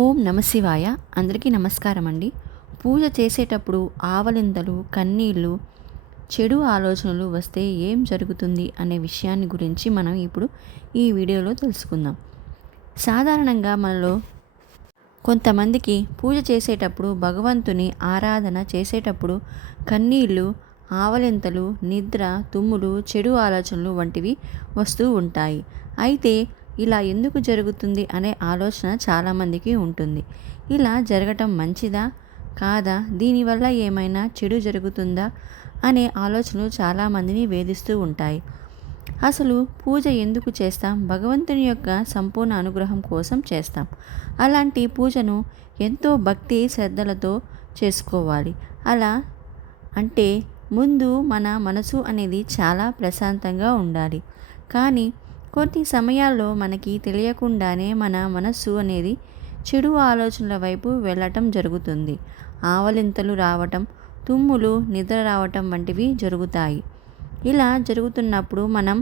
ఓం నమ శివాయ. అందరికీ నమస్కారం అండి. పూజ చేసేటప్పుడు ఆవలింతలు, కన్నీళ్ళు, చెడు ఆలోచనలు వస్తే ఏం జరుగుతుంది అనే విషయాన్ని గురించి మనం ఇప్పుడు ఈ వీడియోలో తెలుసుకుందాం. సాధారణంగా మనలో కొంతమందికి పూజ చేసేటప్పుడు, భగవంతుని ఆరాధన చేసేటప్పుడు కన్నీళ్ళు, ఆవలింతలు, నిద్ర, తుమ్ములు, చెడు ఆలోచనలు వంటివి వస్తూ ఉంటాయి. అయితే ఇలా ఎందుకు జరుగుతుంది అనే ఆలోచన చాలామందికి ఉంటుంది. ఇలా జరగటం మంచిదా? కాదా? దీనివల్ల ఏమైనా చెడు జరుగుతుందా? అనే ఆలోచనలు చాలామందిని వేధిస్తూ ఉంటాయి. అసలు పూజ ఎందుకు చేస్తాం? భగవంతుని యొక్క సంపూర్ణ అనుగ్రహం కోసం చేస్తాం. అలాంటి పూజను ఎంతో భక్తి శ్రద్ధలతో చేసుకోవాలి. అలా అంటే ముందు మన మనసు అనేది చాలా ప్రశాంతంగా ఉండాలి. కానీ కొన్ని సమయాల్లో మనకి తెలియకుండానే మన మనస్సు అనేది చెడు ఆలోచనల వైపు వెళ్ళటం జరుగుతుంది. ఆవలింతలు రావటం, తుమ్ములు, నిద్ర రావటం వంటివి జరుగుతాయి. ఇలా జరుగుతున్నప్పుడు మనం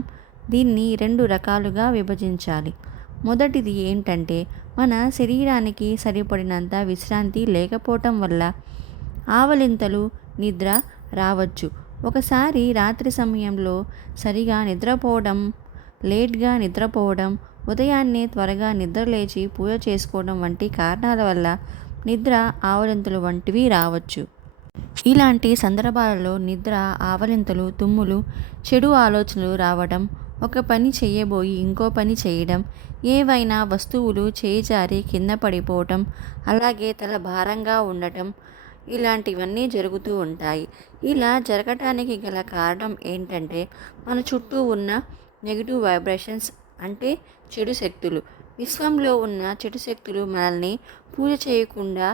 దీన్ని 2 రకాలుగా విభజించాలి. మొదటిది ఏంటంటే, మన శరీరానికి సరిపడినంత విశ్రాంతి లేకపోవటం వల్ల ఆవలింతలు, నిద్ర రావచ్చు. ఒకసారి రాత్రి సమయంలో సరిగా నిద్రపోవడం, లేట్గా నిద్రపోవడం, ఉదయాన్నే త్వరగా నిద్రలేచి పూజ చేసుకోవడం వంటి కారణాల వల్ల నిద్ర, ఆవలింతలు వంటివి రావచ్చు. ఇలాంటి సందర్భాలలో నిద్ర, ఆవలింతలు, తుమ్ములు, చెడు ఆలోచనలు రావడం, ఒక పని చేయబోయి ఇంకో పని చేయడం, ఏవైనా వస్తువులు చేజారి కింద పడిపోవటం, అలాగే తల భారంగా ఉండటం, ఇలాంటివన్నీ జరుగుతూ ఉంటాయి. ఇలా జరగటానికి గల కారణం ఏంటంటే, మన చుట్టూ ఉన్న నెగిటివ్ వైబ్రేషన్స్, అంటే చెడు శక్తులు. విశ్వంలో ఉన్న చెడు శక్తులు మనల్ని పూజ చేయకుండా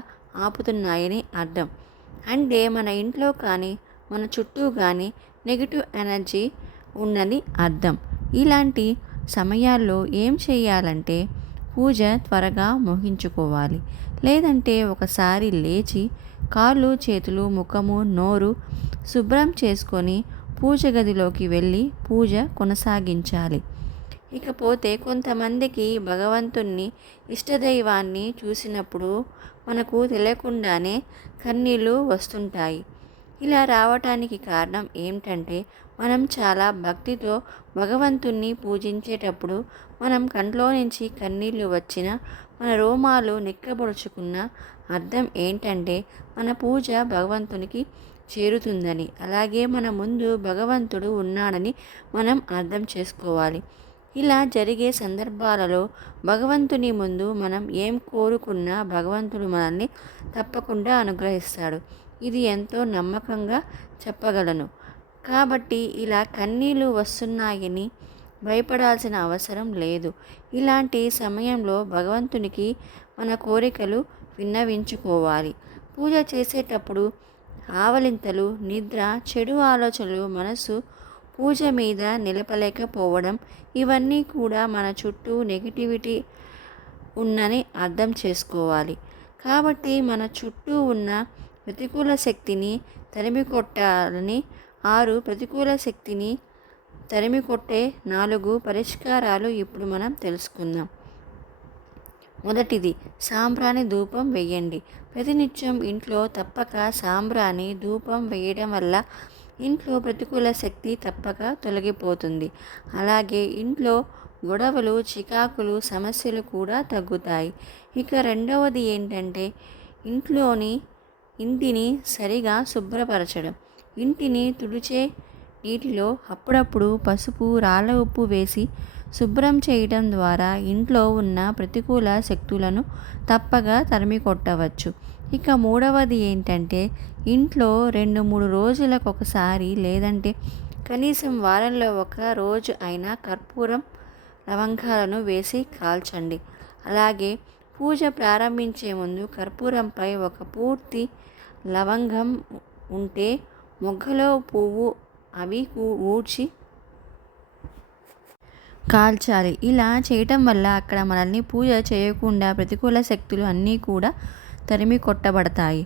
ఆపుతున్నాయని అర్థం. అంటే మన ఇంట్లో కానీ, మన చుట్టూ కానీ నెగిటివ్ ఎనర్జీ ఉందని అర్థం. ఇలాంటి సమయాల్లో ఏం చేయాలంటే, పూజ త్వరగా ముగించుకోవాలి. లేదంటే ఒకసారి లేచి కాళ్ళు, చేతులు, ముఖము, నోరు శుభ్రం చేసుకొని పూజ గదిలోకి వెళ్ళి పూజ కొనసాగించాలి. ఇకపోతే కొంతమందికి భగవంతుణ్ణి, ఇష్టదైవాన్ని చూసినప్పుడు మనకు తెలియకుండానే కన్నీళ్ళు వస్తుంటాయి. ఇలా రావటానికి కారణం ఏమిటంటే, మనం చాలా భక్తితో భగవంతుణ్ణి పూజించేటప్పుడు మనం కంట్లో నుంచి కన్నీళ్ళు వచ్చిన, మన రోమాలు నిక్కబొడుచుకున్న అర్థం ఏంటంటే, మన పూజ భగవంతునికి చేరుతుందని, అలాగే మన ముందు భగవంతుడు ఉన్నాడని మనం అర్థం చేసుకోవాలి. ఇలా జరిగే సందర్భాలలో భగవంతుని ముందు మనం ఏం కోరుకున్నా భగవంతుడు మనల్ని తప్పకుండా అనుగ్రహిస్తాడు. ఇది ఎంతో నమ్మకంగా చెప్పగలను. కాబట్టి ఇలా కన్నీళ్ళు వస్తున్నాయని భయపడాల్సిన అవసరం లేదు. ఇలాంటి సమయంలో భగవంతునికి మన కోరికలు విన్నవించుకోవాలి. పూజ చేసేటప్పుడు ఆవలింతలు, నిద్ర, చెడు ఆలోచనలు, మనసు పూజ మీద నిలపలేకపోవడం, ఇవన్నీ కూడా మన చుట్టూ నెగిటివిటీ ఉందని అర్థం చేసుకోవాలి. కాబట్టి మన చుట్టూ ఉన్న ప్రతికూల శక్తిని తరిమికొట్టాలని 6 ప్రతికూల శక్తిని తరిమికొట్టే 4 పరిష్కారాలు ఇప్పుడు మనం తెలుసుకుందాం. మొదటిది, సాంబ్రాణి ధూపం వేయండి. ప్రతినిత్యం ఇంట్లో తప్పక సాంబ్రాణి ధూపం వేయడం వల్ల ఇంట్లో ప్రతికూల శక్తి తప్పక తొలగిపోతుంది. అలాగే ఇంట్లో గొడవలు, చికాకులు, సమస్యలు కూడా తగ్గుతాయి. ఇక రెండవది ఏంటంటే, ఇంటిని సరిగా శుభ్రపరచడం. ఇంటిని తుడిచే నీటిలో అప్పుడప్పుడు పసుపు, రాళ్ళ ఉప్పు వేసి శుభ్రం చేయడం ద్వారా ఇంట్లో ఉన్న ప్రతికూల శక్తులను తప్పగా తరిమి కొట్టవచ్చు. ఇక మూడవది ఏంటంటే, ఇంట్లో 2-3 రోజులకు ఒకసారి, లేదంటే కనీసం వారంలో ఒక రోజు అయినా కర్పూరం, లవంగాలను వేసి కాల్చండి. అలాగే పూజ ప్రారంభించే ముందు కర్పూరంపై ఒక పూర్తి లవంగం ఉంటే మొగ్గలో పువ్వు అవి ఊడ్చి కాల్చాలి. ఇలా చేయటం వల్ల అక్కడ మనల్ని పూజ చేయకుండా ప్రతికూల శక్తులు అన్నీ కూడా తరిమి కొట్టబడతాయి.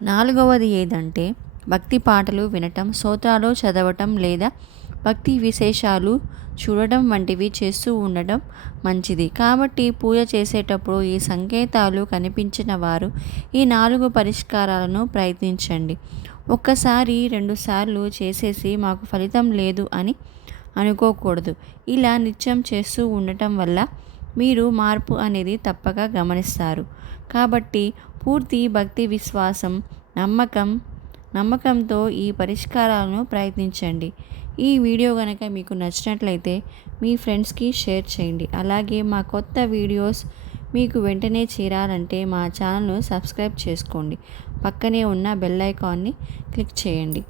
నాలుగవది ఏదంటే, భక్తి పాటలు వినటం, స్తోత్రాలు చదవటం లేదా భక్తి విశేషాలు చూడడం వంటివి చేస్తూ ఉండడం మంచిది. కాబట్టి పూజ చేసేటప్పుడు ఈ సంకేతాలు కనిపించిన వారు ఈ 4 పరిష్కారాలను ప్రయత్నించండి. ఒక్కసారి 2 సార్లు చేసేసి మాకు ఫలితం లేదు అని అనుకోకూడదు. ఇలా నిత్యం చేస్తూ ఉండటం వల్ల మీరు మార్పు అనేది తప్పక గమనిస్తారు. కాబట్టి పూర్తి భక్తి విశ్వాసం నమ్మకంతో ఈ పరిష్కారాలను ప్రయత్నించండి. ఈ వీడియో కనుక మీకు నచ్చినట్లయితే మీ ఫ్రెండ్స్కి షేర్ చేయండి. అలాగే మా కొత్త వీడియోస్ మీకు వెంటనే చేరాలంటే మా ఛానల్ను సబ్స్క్రైబ్ చేసుకోండి. పక్కనే ఉన్న బెల్ ఐకాన్ని క్లిక్ చేయండి.